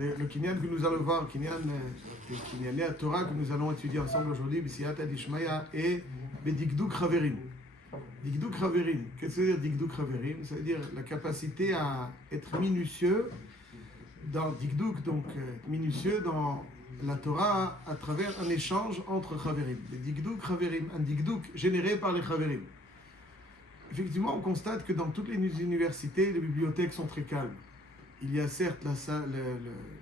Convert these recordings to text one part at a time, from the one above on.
le Kinyan que nous allons voir, Kinyané à Torah que nous allons étudier ensemble aujourd'hui, B'siyata d'Ishmaya et B'dikduk Chaverim. Dikduk Chaverim, qu'est-ce que ça veut dire Dikduk Chaverim? Ça veut dire la capacité à être minutieux dans Dikduk, donc minutieux dans la Torah à travers un échange entre Chaverim. Les Dikduk Chaverim, un Dikduk généré par les Chaverim. Effectivement, on constate que dans toutes les universités, les bibliothèques sont très calmes. Il y a certes la salle,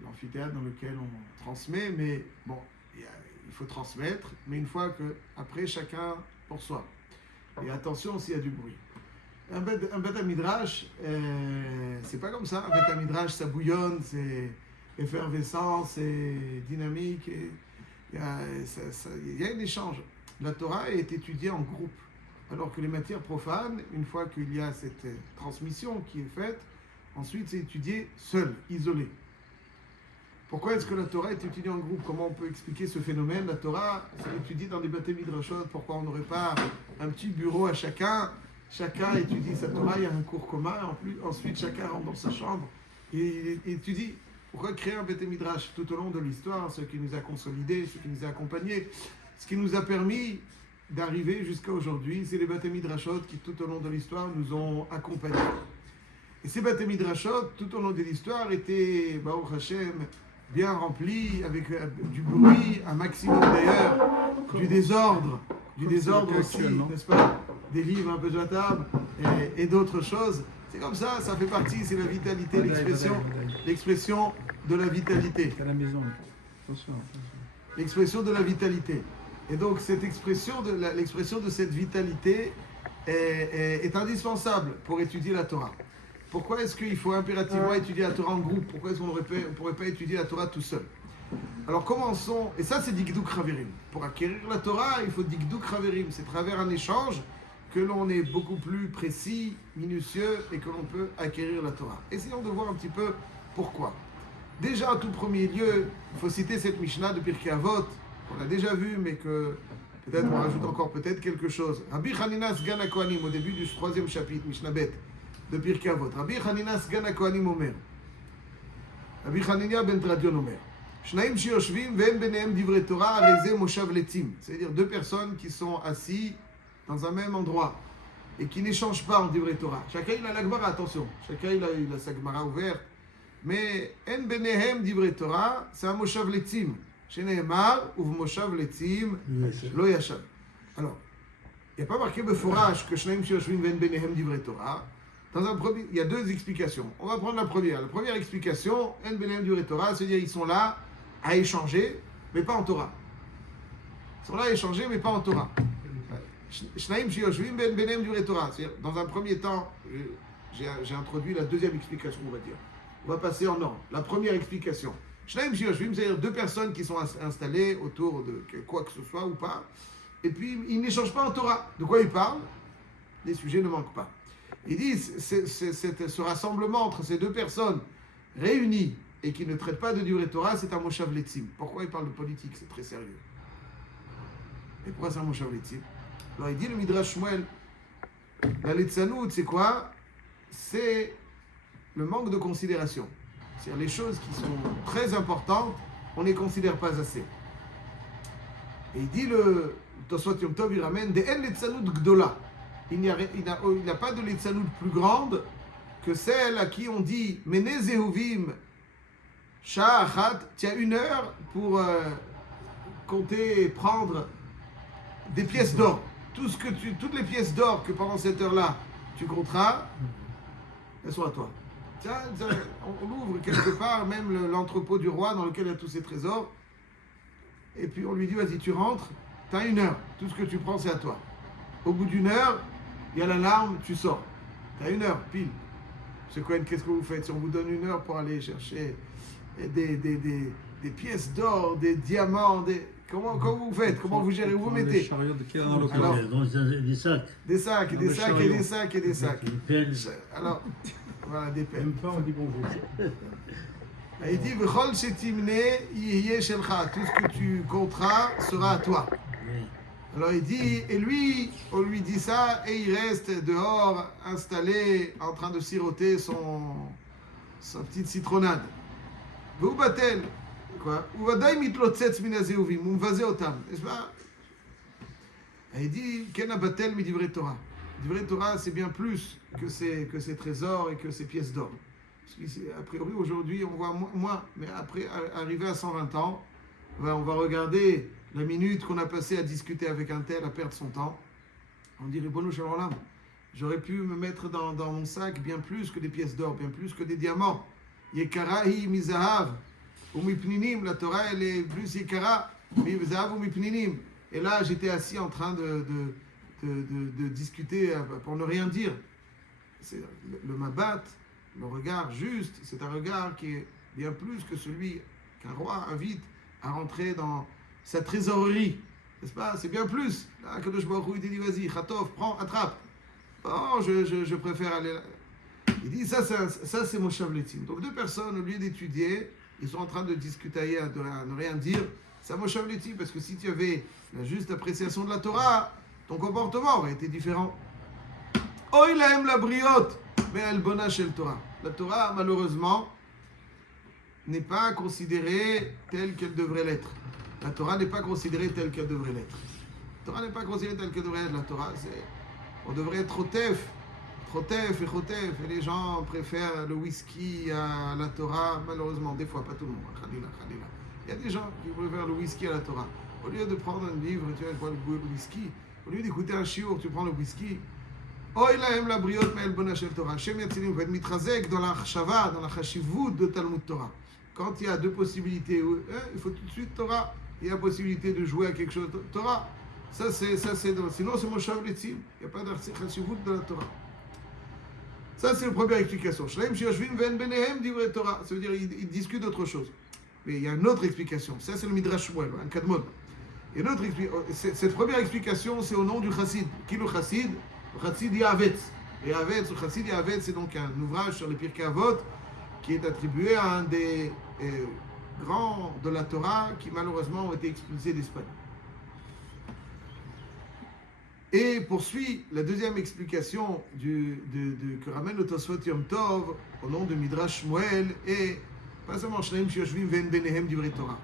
l'amphithéâtre dans lequel on transmet, mais bon, il faut transmettre, mais une fois que, après, chacun pour soi. Et attention s'il y a du bruit. Un Beth Midrash, c'est pas comme ça. Un Beth Midrash, ça bouillonne, c'est effervescent, c'est dynamique. Il y a un échange. La Torah est étudiée en groupe, alors que les matières profanes, une fois qu'il y a cette transmission qui est faite, ensuite, c'est étudié seul, isolé. Pourquoi est-ce que la Torah est étudiée en groupe? Comment on peut expliquer ce phénomène? La Torah, c'est étudié dans des bâtés midrashot. Pourquoi on n'aurait pas un petit bureau à chacun? Chacun étudie sa Torah, il y a un cours commun. Ensuite, chacun rentre dans sa chambre et étudie. Pourquoi créer un bâté midrash? Tout au long de l'histoire, ce qui nous a consolidés, ce qui nous a accompagnés, ce qui nous a permis d'arriver jusqu'à aujourd'hui, c'est les bâtés midrashot qui, tout au long de l'histoire, nous ont accompagnés. Et ces bâtés midrashot, tout au long de l'histoire, étaient, Baruch Hashem, bien remplis, avec du bruit, un maximum d'ailleurs, du désordre aussi, n'est-ce pas? Des livres un peu jetables et d'autres choses. C'est comme ça fait partie, c'est la vitalité, l'expression de la vitalité. C'est à la maison. L'expression de la vitalité. Et donc cette l'expression de cette vitalité est indispensable pour étudier la Torah. Pourquoi est-ce qu'il faut impérativement étudier la Torah en groupe? Pourquoi est-ce qu'on ne pourrait pas étudier la Torah tout seul? Alors commençons, et ça c'est Dikduk Chaverim. Pour acquérir la Torah, il faut Dikduk Chaverim. C'est à travers un échange que l'on est beaucoup plus précis, minutieux, et que l'on peut acquérir la Torah. Essayons de voir un petit peu pourquoi. Déjà, en tout premier lieu, il faut citer cette Mishnah de Pirkei Avot, qu'on a déjà vue, mais que peut-être on rajoute encore peut-être quelque chose. Rabbi Hanina Sgan HaKohanim, au début du 3e chapitre, Mishnah Bet, de Pirkei Avot. Rabbi Hanina Sgan HaKohanim Omer. Rabbi Hanina ben Tradion Omer. Shnaim shiyoshvim ve'en benehem divrei Torah areze moshav letzim. C'est-à-dire deux personnes qui sont assis dans un même endroit et qui n'échangent pas en divrei Torah. Chacun il a la Gemara, attention. Chacun il a sa Gemara ouverte. Mais en benehem divrei Torah, c'est un moshav letzim. Sheneemar uv moshav letzim lo yashav. Alors, il n'y a pas marqué beforage que shnaim shiyoshvim ve'en benehem divrei Torah. Il y a deux explications. On va prendre la première. La première explication, En Benem du Torah, c'est-à-dire qu'ils sont là à échanger, mais pas en Torah. Ils sont là à échanger, mais pas en Torah. Shnaim Shiyoshvim Ben Benem du Torah. C'est-à-dire, dans un premier temps, j'ai introduit la deuxième explication, on va dire. On va passer en ordre. La première explication. Shnaim Shiyoshvim, c'est-à-dire deux personnes qui sont installées autour de quoi que ce soit ou pas, et puis ils n'échangent pas en Torah. De quoi ils parlent? Les sujets ne manquent pas. Il dit, ce rassemblement entre ces deux personnes réunies et qui ne traitent pas de divrei Torah, c'est un moshav letzim. Pourquoi il parle de politique? C'est très sérieux. Et pourquoi c'est un moshav letzim? Alors il dit le Midrash Shmuel, la letzanout, c'est quoi? C'est le manque de considération. C'est-à-dire les choses qui sont très importantes, on ne les considère pas assez. Et il dit le Tosfot Yom Tov, il ramène des en letzanout gdola. Il n'y a pas de litzanout plus grande que celle à qui on dit Mene Zehuvim Sha'achat, tu as 1 heure pour compter et prendre des pièces d'or. Toutes les pièces d'or que pendant cette heure-là tu compteras, elles sont à toi. On ouvre quelque part même l'entrepôt du roi dans lequel il y a tous ses trésors. Et puis on lui dit vas-y, tu rentres, tu as 1 heure. Tout ce que tu prends, c'est à toi. Au bout d'1 heure, il y a l'alarme, tu sors. Tu as 1 heure, pile. C'est quoi, qu'est-ce que vous faites? Si on vous donne 1 heure pour aller chercher des pièces d'or, des diamants, comment vous faites? Comment vous gérez? Où vous mettez? Alors, des sacs. Des sacs, des sacs et des sacs et des sacs. Des peines. Alors, voilà, des peines. Même pas, on dit bonjour. Il dit, V'chol shetimne yihye shelcha. Tout ce que tu compteras sera à toi. Oui. Alors il dit, et lui, on lui dit ça, et il reste dehors, installé, en train de siroter sa petite citronnade. והוא בטל. quoi? הוא ודאי מתלוצץ מן הזהובים, הוא מבזה אותם. n'est-ce pas? Il dit, Ken abatel mi divrei Torah. Divrei Torah, c'est bien plus que ces trésors et que ces pièces d'or. A priori, aujourd'hui, on voit moins, mais après, arrivé à 120 ans, on va regarder la minute qu'on a passée à discuter avec un tel, à perdre son temps. On dit, Ribono shel olam, j'aurais pu me mettre dans mon sac bien plus que des pièces d'or, bien plus que des diamants. Yekarahi mizahav, ou mipninim, la Torah, elle est plus yekara, mizahav ou mipninim. Et là, j'étais assis en train de discuter pour ne rien dire. C'est le mabat, le regard juste, c'est un regard qui est bien plus que celui qu'un roi invite à rentrer dans sa trésorerie. N'est-ce pas? C'est bien plus. Là, Kadosh Baruch Hu, il dit, vas-y, Khatov, prends, attrape. Oh, je préfère aller là. Il dit, ça c'est Moshav Letzim. Donc deux personnes, au lieu d'étudier, ils sont en train de discuter, de ne rien dire. C'est Moshav Letzim, parce que si tu avais la juste appréciation de la Torah, ton comportement aurait été différent. Oy lahem la briot, mais el bona shel Torah. La Torah, malheureusement, n'est pas considérée telle qu'elle devrait l'être. La Torah n'est pas considérée telle qu'elle devrait l'être. La Torah n'est pas considérée telle qu'elle devrait être. La Torah, on devrait être Chotef et Chotef. Et les gens préfèrent le whisky à la Torah, malheureusement, des fois, pas tout le monde. Khalila. Il y a des gens qui préfèrent le whisky à la Torah. Au lieu de prendre un livre, tu vas boire le whisky. Au lieu d'écouter un shiur, tu prends le whisky. Oy lahem la briot me'el bona shel Torah. Shem yatzilim, vous êtes mitrazek dans la chava, dans la chashivut de Talmud Torah. Quand il y a deux possibilités, il faut tout de suite Torah. Il y a possibilité de jouer à quelque chose Torah. Ça c'est sinon c'est Moshav Letzim. Il n'y a pas d'chashivut de la Torah. Ça c'est la première explication. Shleim sheyoshvim ve'en benehem divrei Torah. Ça veut dire ils discutent d'autre chose. Mais il y a une autre explication. Ça c'est le Midrash Shmuel, un Kadmon. Et une autre cette première explication, c'est au nom du Chassid. Qui le Chassid? Le Chassid Yavetz. Et Yavetz, le Chassid Yavetz, c'est donc un ouvrage sur les Pirkei Avot qui est attribué à un des grands de la Torah qui malheureusement ont été expulsés d'Espagne. Et poursuit la deuxième explication que ramène le Tosfot Yom Tov au nom de Midrash Shmuel et pas seulement Shneim Sheyoshvim Ve'en Benehem Divrei Torah.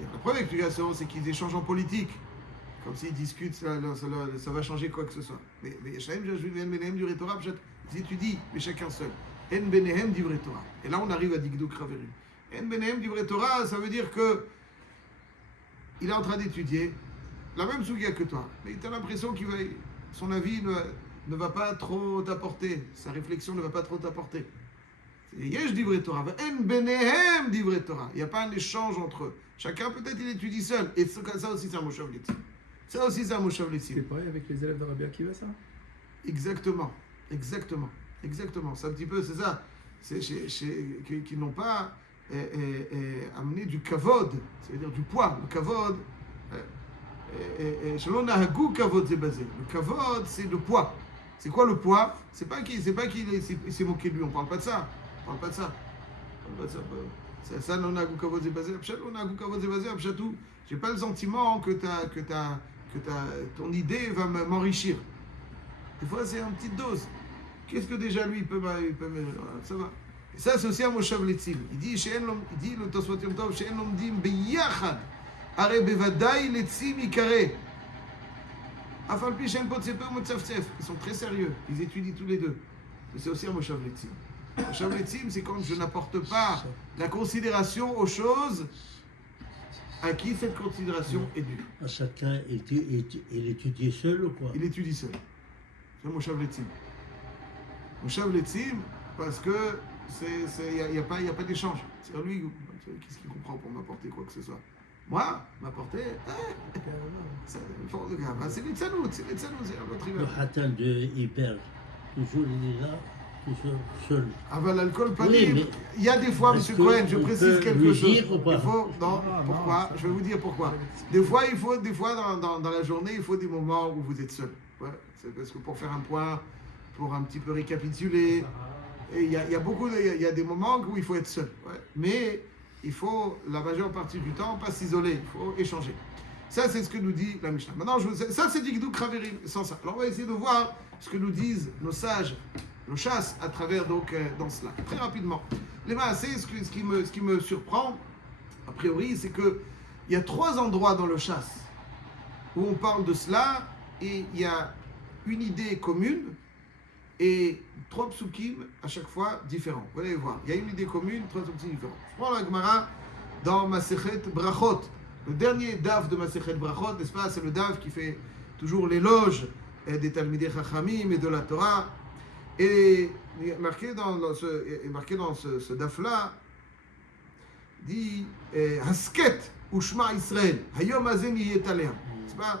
La première explication, c'est qu'ils échangent en politique. Comme s'ils discutent, ça va changer quoi que ce soit. Mais Shneim Sheyoshvim Ve'en Benehem Divrei Torah, ils étudient, mais chacun seul. En Benehem Divrei Torah. Et là, on arrive à Dikduk Raverim. En Benehem Divrei Torah, ça veut dire que il est en train d'étudier la même sougia que toi. Mais tu as l'impression que son avis ne va pas trop t'apporter. Sa réflexion ne va pas trop t'apporter. Yesh Divrei Torah. En Benehem Divrei Torah. Il n'y a pas un échange entre eux. Chacun, peut-être, il étudie seul. Et ça aussi, c'est un Moshav Letzim. Ça aussi, c'est un Moshav Letzim. C'est pareil avec les élèves de Rabbi Akiva, ça? Exactement. C'est un petit peu, c'est ça. Qui n'ont pas amené du kavod, c'est-à-dire du poids. Le kavod, le kavod, c'est le poids. C'est quoi le poids? C'est pas qu'il s'est moqué de lui, on parle pas de ça. Ça, non a kavod c'est basé. On a kavod c'est basé. J'ai pas le sentiment que ton idée va m'enrichir. Des fois, c'est une petite dose. Qu'est-ce que déjà lui, il peut ça va. Et ça, c'est aussi un Moshav Letzim. Il dit le Tosfot Yom Tov, she'en lomdim beyachad, are bevadai letzim ikare. Afal pi she'en potsepe ou motzaftzef. Ils sont très sérieux. Ils étudient tous les deux. Mais c'est aussi un Moshav Letzim. Moshav Letzim, c'est quand je n'apporte pas la considération aux choses à qui cette considération est due. Chacun, il étudie seul ou quoi? Il étudie seul. C'est un Moshav Letzim. Moshav Letzim, parce que il n'y a pas d'échange. C'est lui, qu'est-ce qu'il comprend pour m'apporter quoi que ce soit? Moi, m'apporter, c'est une force de gamme. C'est les tzanout, c'est un autre rival. Le Hatan il perd. Toujours il est là, toujours seul. Ah ben l'alcool pas Oui, libre. Il y a des fois, M. Cohen, je précise quelque chose. Dire ou pas? Pourquoi? Je vais vous dire pourquoi. Des fois, dans la journée, il faut des moments où vous êtes seul. Ouais, c'est parce que pour faire un point, pour un petit peu récapituler, et il y a des moments où il faut être seul. Ouais. Mais il faut, la majeure partie du temps, pas s'isoler, il faut échanger. Ça, c'est ce que nous dit la Mishnah. Maintenant, ça, c'est Dikduk Raverim, sans ça. Alors, on va essayer de voir ce que nous disent nos sages, nos chasses, à travers, donc, dans cela. Très rapidement. Les maasés, ce qui me surprend, a priori, c'est qu'il y a 3 endroits dans le chasse où on parle de cela et il y a une idée commune et 3 psukim à chaque fois différents. Vous allez voir, il y a une idée commune, 3 psukim différents. Je prends la Gemara dans Masechet Brachot. Le dernier daf de Masechet Brachot, n'est-ce pas, c'est le daf qui fait toujours l'éloge des Talmidei Chachamim et de la Torah. Et marqué dans ce daf-là, dit Hasket Ushma Israël, Hayom Hazen Yiyet Aleam. C'est pas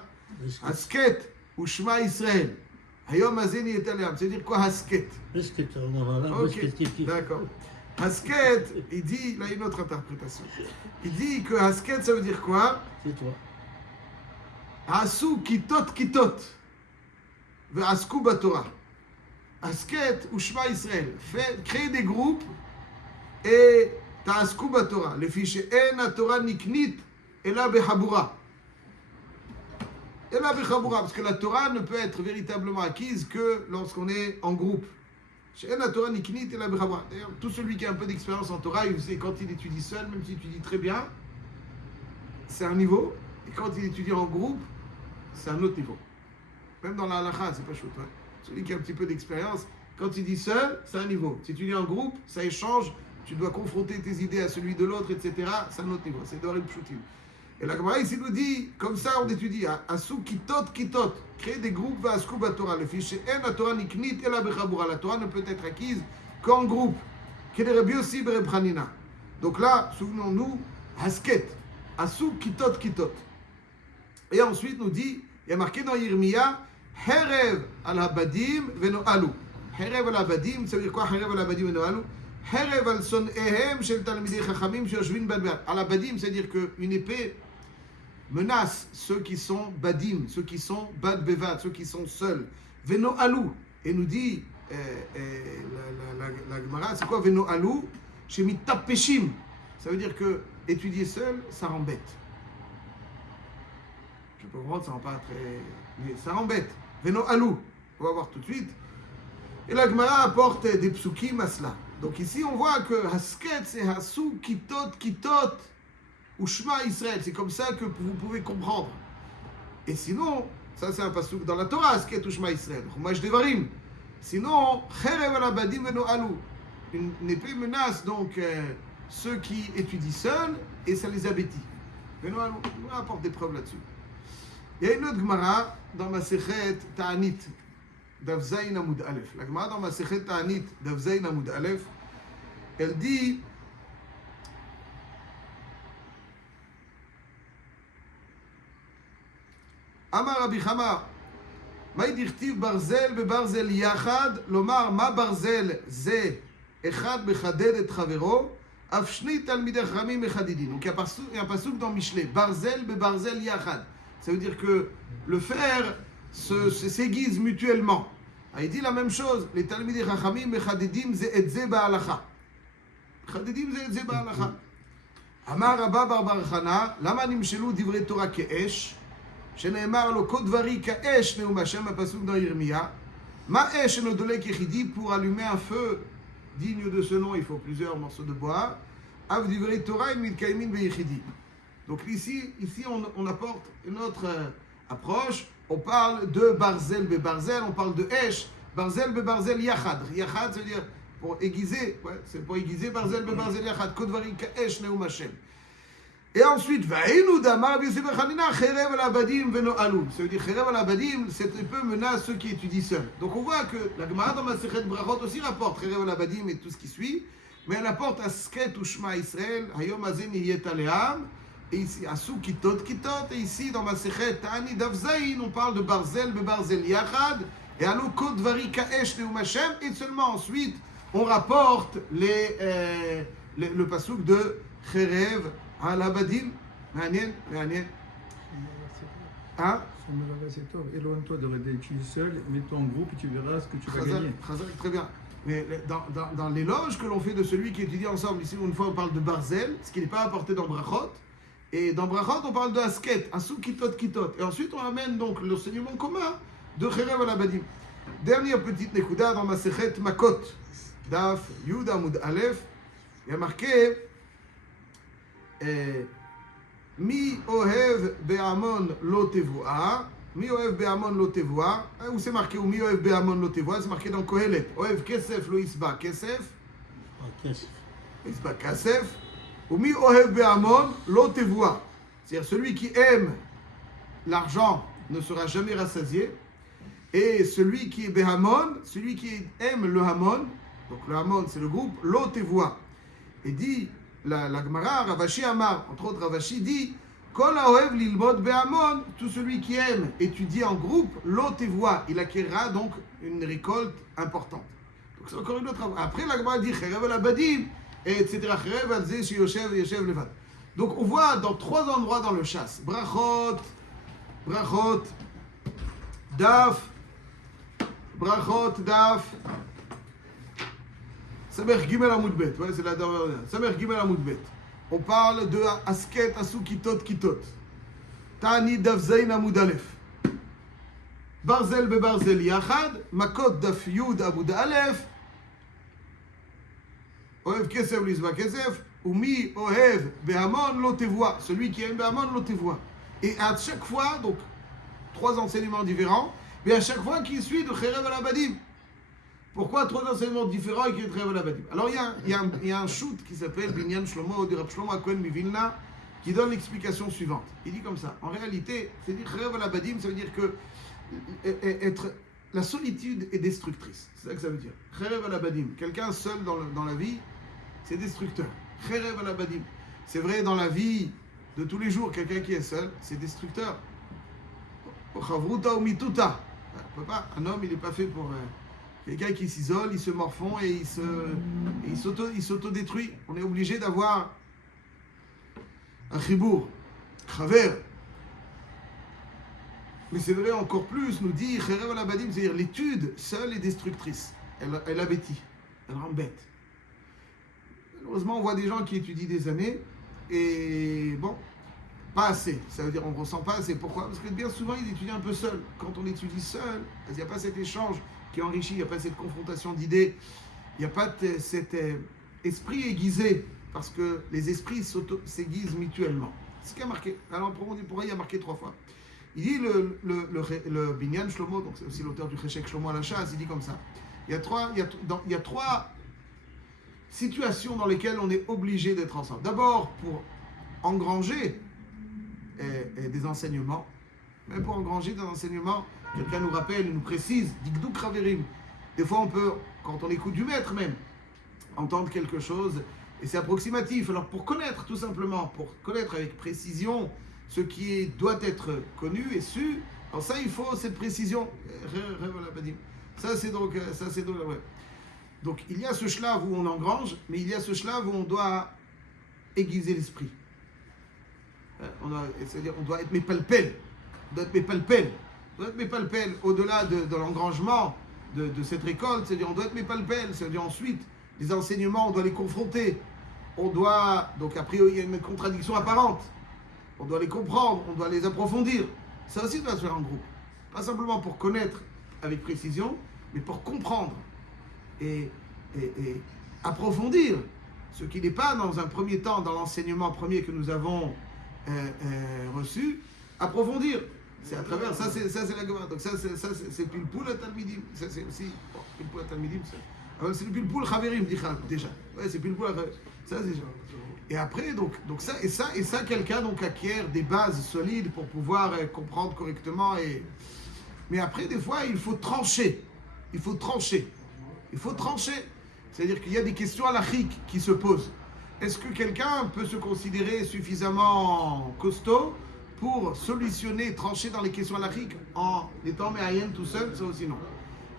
Hasket Ushma Israël, Hayom Hazen Yiyet Aleam. C'est-à-dire quoi Hasket? Ok, d'accord. Hasket, il dit, là il y a une autre interprétation. Il dit que Hasket, ça veut dire quoi? C'est toi. Asu Kitot Kitot, Ve'asku Batorah. Hasket ou Shema Israël, créer des groupes et ta'asku batorah. Les fichiers en Torah niknit et la behabura. Et la behabura, parce que la Torah ne peut être véritablement acquise que lorsqu'on est en groupe. En Torah niknit et la behabura. D'ailleurs, tout celui qui a un peu d'expérience en Torah, il sait quand il étudie seul, même s'il étudie très bien, c'est un niveau. Et quand il étudie en groupe, c'est un autre niveau. Même dans la halakha, c'est pas chaud. Ouais. Celui qui a un petit peu d'expérience, quand il dit seul, c'est un niveau. Si tu dis en groupe, ça échange, tu dois confronter tes idées à celui de l'autre, etc. C'est un autre niveau, c'est Dorim Pshutim. Et la Gemara ici nous dit, comme ça on étudie, Asu Kitot Kitot, créer des groupes, Vasku Batorah, le fichier En, la Torah Niknit et la Bechabura. La Torah ne peut être acquise qu'en groupe. Kele Rabbi Yossi Bereb Hanina. Donc là, souvenons-nous, Hasket, Asu Kitot Kitot. Et ensuite nous dit, il y a marqué dans Yirmiya, Herev al-Habadim veno-alu. Herev al-Habadim, ça veut dire quoi? Herev al-Habadim veno-alu. Herev al-son-ehem shel talmidei chachamim sheyoshvin bad-be'ad. Al-Habadim, c'est-à-dire qu'une épée menace ceux qui sont badim, ceux qui sont bad-bevad, ceux qui sont seuls. Veno-alu. Et nous dit la Gemara, c'est quoi veno-alu? Shemitapeshim. Ça veut dire que étudier seul, ça rend bête. Je peux comprendre, ça rend pas très... mais ça embête. Veno alou, on va voir tout de suite. Et la Gemara apporte des psukim à cela. Donc ici, on voit que Hasket, c'est Hasu Kitot Kitot ou Shema Israël. C'est comme ça que vous pouvez comprendre. Et sinon, ça c'est un pasuk dans la Torah, Hasket ou Shema Israël. Chumash Devarim. Sinon, Cherev al-Abadim veno alou. Une épée menace donc ceux qui étudient seuls et ça les abétit. Veno alou, on apporte des preuves là-dessus. Il y a une autre Gemara dans Masechet Ta'anit, Daf Zayin Amud Aleph. La Gemara dans Masechet Ta'anit, Daf Zayin Amud Aleph, elle dit Amar Rabbi Chama, Maï dirtiv barzel bebarzel yachad, lomar ma barzel ze echad bechaded et chavero, afshni talmidei chachamim mechadidin. Donc il y a un pasuk dans Mishlei, barzel bebarzel yachad. Ça veut dire que le fer s'aiguise mutuellement. Il dit la même chose. Les Talmidei Chachamim mechadidim ze et ze ba'alacha. Mechadidim ze et ze ba'alacha. Amar Rabba bar bar Chana, lama nimshelu divrei Torah ke'esh, shene'emar lo kol dvari ka'esh neum Hashem, un pasuk dans Yirmiya. Ma esh enodolek yechidi, pour allumer un feu digne de ce nom, il faut plusieurs morceaux de bois. Av divrei Torah mitkaimin beyechidi. Donc ici on apporte une autre approche. On parle de barzel be barzel, on parle de esh, barzel be barzel yachad. Yachad, c'est à dire pour aiguiser, c'est pour aiguiser barzel be barzel yachad. Kodvari ka esh neum Hashem. Et ensuite, va'inu damar b'yosef b'chanina cherev al-abadim veno alum. Ça veut dire cherev al-abadim, c'est un peu menace ceux qui étudient seuls. Donc on voit que la Gemara dans Masechet Brachot aussi rapporte cherev al-abadim et tout ce qui suit, mais elle apporte Hasket ou Shema Israël, hayom hazen yiyet aleam. Et ici, Asu Kitot Kitot, et ici dans Masechet Ta'anit Daf Zayin, on parle de Barzel be Barzel Yachad, et Alu Kod Dvari Ka'esh Neum Hashem, et seulement ensuite on rapporte le pasuk de Cherev al-Abadim. Ma'anien. Hein? Éloigne-toi de d'étudier seul, mets-toi en groupe et tu verras ce que tu vas gagner. Très bien. Mais dans l'éloge que l'on fait de celui qui étudie ensemble, ici une fois on parle de Barzel, ce qui n'est pas apporté dans Brachot. Et dans Brachot, on parle de Hasket, Asu Kitot Kitot. Et ensuite, on amène donc l'enseignement commun de Cherev al-Abadim. Dernière petite nekuda dans Masechet Makot, Daf Yud Amud Aleph. Il y a marqué Mi ohev be'amon lo tevoa. Mi ohev be'amon lo tevoa. Où c'est marqué ou mi ohev be'amon lo tevoa? C'est marqué dans Kohelet. Ohev kesef lo isba kesef. Isba kesef. Ou mi ohev be'amon lo tevoa. C'est-à-dire celui qui aime l'argent ne sera jamais rassasié. Et celui qui est be'amon, celui qui aime le hamon, donc le hamon c'est le groupe, lo tevoa. Et dit la Gemara, Ravashi Amar, entre autres Ravashi dit Kol haohev lilmod be'amon, tout celui qui aime étudier en groupe, lo tevoa, il acquérera donc une récolte importante. Donc c'est encore une autre. Après la Gemara dit Cherev al abadim, et etc. Cherev al ze sheyoshev yoshev levad. Donc on voit dans 3 endroits dans le chasse Brachot, Daf, Samer Gimel Amoudbet, ouais, c'est la dernière. Samer Gimel Amoudbet. On parle de Asket Asu Kitot Kitot. Tani Daf Zain Amoud Aleph. Barzel be Barzel Yachad. Makot Daf Yud Amoud Aleph. Ohev Kesef Lisba Kesef. Umi Ohev Behamon Lo Tevoa. Celui qui aime Behamon Lo Tevoa. Et à chaque fois, donc, 3 enseignements différents, mais à chaque fois qui suit de Cherev al Abadim. Pourquoi 3 enseignements différents et qui est Cherev al Abadim? Alors il y a un shoot qui s'appelle Binyan Shlomo de Rab Shlomo Hakohen Mivilna qui donne l'explication suivante. Il dit comme ça. En réalité, c'est dire Cherev al Abadim, ça veut dire que la solitude est destructrice. C'est ça que ça veut dire. Cherev al Abadim, quelqu'un seul dans la vie, c'est destructeur. Cherev al Abadim, c'est vrai dans la vie de tous les jours, quelqu'un qui est seul, c'est destructeur. Chavruta ou mituta. On peut pas. Un homme, il n'est pas fait pour quelqu'un qui s'isole, il se morfond et il s'auto-détruit. On est obligé d'avoir un chibour, chaver. Mais c'est vrai encore plus, nous dit Cherev al Abadim, c'est-à-dire l'étude seule est destructrice. Elle abétit, elle rend bête. Malheureusement, on voit des gens qui étudient des années et bon, pas assez. Ça veut dire on ne ressent pas assez. Pourquoi? Parce que bien souvent, ils étudient un peu seuls. Quand on étudie seul, il n'y a pas cet échange qui enrichit, il n'y a pas cette confrontation d'idées, il n'y a pas cet esprit aiguisé, parce que les esprits s'aiguisent mutuellement. C'est ce qui a marqué. Alors, pour il y a marqué 3 fois. Il dit le Binyan Shlomo, donc c'est aussi l'auteur du Cheshek Shlomo à la chasse, il dit comme ça. Il y a 3 situations dans lesquelles on est obligé d'être ensemble. D'abord, pour engranger des enseignements. Même pour engranger des enseignements, quelqu'un nous rappelle, il nous précise, Dikdouk Raverim. Des fois, on peut, quand on écoute du maître même, entendre quelque chose, et c'est approximatif. Alors, pour connaître, tout simplement, pour connaître avec précision ce qui doit être connu et su, alors ça, il faut cette précision. Ça, c'est donc ouais. Donc, il y a ce shlav où on engrange, mais il y a ce shlav où on doit aiguiser l'esprit. C'est-à-dire on doit être mépalpel. On doit être mépalpel au-delà de l'engrangement de cette récolte. C'est-à-dire on doit être mépalpel. C'est-à-dire ensuite, les enseignements, on doit les confronter. Donc après, il y a une contradiction apparente. On doit les comprendre, on doit les approfondir. Ça aussi doit se faire en groupe. Pas simplement pour connaître avec précision, mais pour comprendre et approfondir ce qui n'est pas dans un premier temps, dans l'enseignement premier que nous avons reçu, approfondir. C'est à travers, ça c'est la Gemara. Donc ça c'est Pilpoul à Talmidim. Ça c'est aussi, Pilpoul à Talmidim, c'est le Pilpoul Chaverim, déjà. Ouais, c'est Pilpoul à Chaverim. Ça c'est déjà. Et après, donc ça quelqu'un donc acquiert des bases solides pour pouvoir comprendre correctement. Mais après, des fois, il faut trancher. C'est-à-dire qu'il y a des questions halachiques qui se posent. Est-ce que quelqu'un peut se considérer suffisamment costaud pour solutionner, trancher dans les questions halachiques en étant méhayen tout seul? Ça aussi non.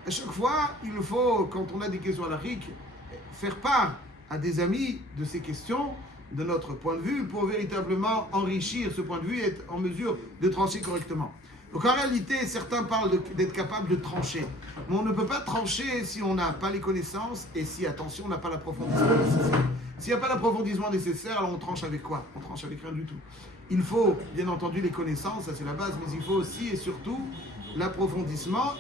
À chaque fois, il faut, quand on a des questions halachiques, faire part à des amis de ces questions, de notre point de vue, pour véritablement enrichir ce point de vue et être en mesure de trancher correctement. Donc en réalité, certains parlent d'être capable de trancher. Mais on ne peut pas trancher si on n'a pas les connaissances et si, attention, on n'a pas l'approfondissement nécessaire. S'il n'y a pas l'approfondissement nécessaire, alors on tranche avec quoi? On tranche avec rien du tout. Il faut, bien entendu, les connaissances, ça c'est la base, mais il faut aussi et surtout l'approfondissement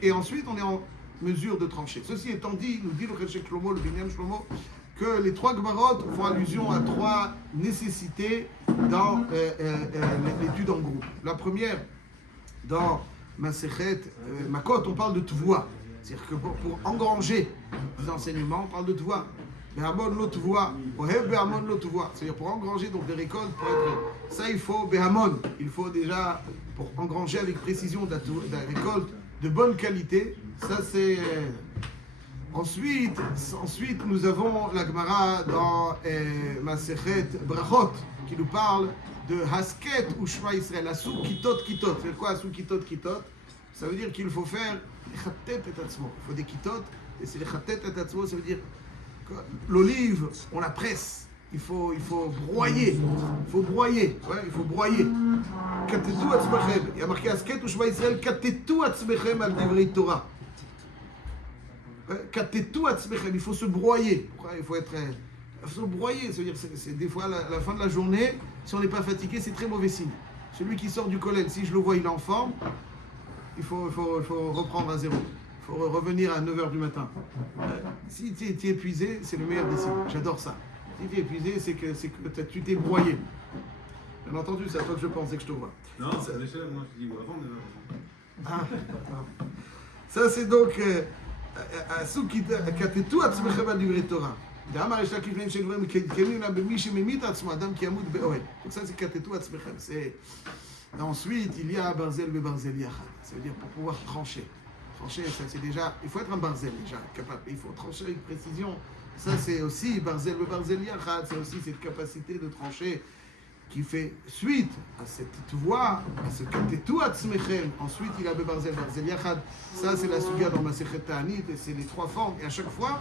et ensuite on est en mesure de trancher. Ceci étant dit, nous dit le Cheshek Shlomo, le Binyan Shlomo, que les 3 Gemarot font allusion à 3 nécessités dans l'étude en groupe. La première, dans Masechet Makot, on parle de Tvoua. C'est-à-dire que pour engranger les enseignements, on parle de Tvoua. Behamon lo Tvoua, Ohev Behamon lo Tvoua. C'est-à-dire pour engranger donc des récoltes, pour être... ça il faut Behamon. Il faut déjà, pour engranger avec précision de la récolte de bonne qualité, ça c'est... Ensuite, nous avons la Gemara dans Masechet Brachot qui nous parle de Hasket ou Shema Israël, Asou Kitot Kitot. C'est quoi Asou Kitot Kitot? Ça veut dire qu'il faut faire Chatet et Atzmo. Il faut des Kitot, et c'est les Chatet et Atzmo, ça veut dire que l'olive, on la presse. Il faut broyer. Il faut broyer. Ouais, il faut broyer. Katetu Atzmechem. Il y a marqué Hasket ou Shema Israël, Katetu Atzmechem al Divrei Torah. Il faut se broyer. Pourquoi il faut se broyer, c'est-à-dire c'est des fois à la fin de la journée, si on n'est pas fatigué, c'est très mauvais signe. Celui qui sort du collège, si je le vois, il est en forme, il faut reprendre à zéro. Il faut revenir à 9h du matin. Si tu es épuisé, c'est le meilleur des signes. J'adore ça. Si tu es épuisé, c'est que tu t'es broyé. Bien entendu, c'est à toi que je pensais que je te vois. Non, c'est déjà, moi je dis avant 9h. Ça c'est donc... כתתו עצמכם על דברי תורה. דאמר יש להקיף להם שדברים כנים לה במי שממית עצמו, אדם כי ימות באוהל. Donc ça c'est כתתו עצמכם. Ensuite, il y a barzel bebarzel yachad. Ça veut dire pour pouvoir trancher. Trancher, ça c'est déjà... Il faut être un barzel déjà, capable. Il faut trancher avec précision. Ça c'est aussi barzel bebarzel yachad. C'est aussi cette capacité de trancher qui fait suite à cette voix, à ce Katetu Atzmechem. Ensuite, il y a Bebarzel, Barzel Yachad. Ça, c'est la Suga dans Masechet Ta'anit, et c'est les 3 formes. Et à chaque fois,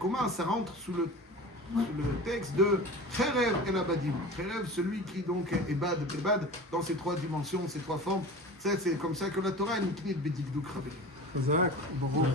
comment ça rentre sous le texte de Cherev El Abadim. Cherev, celui qui donc est Ebad, dans ces 3 dimensions, ces 3 formes. Ça, c'est comme ça que la Torah est Niknit Bedikduk Rabbi. Zach, bon.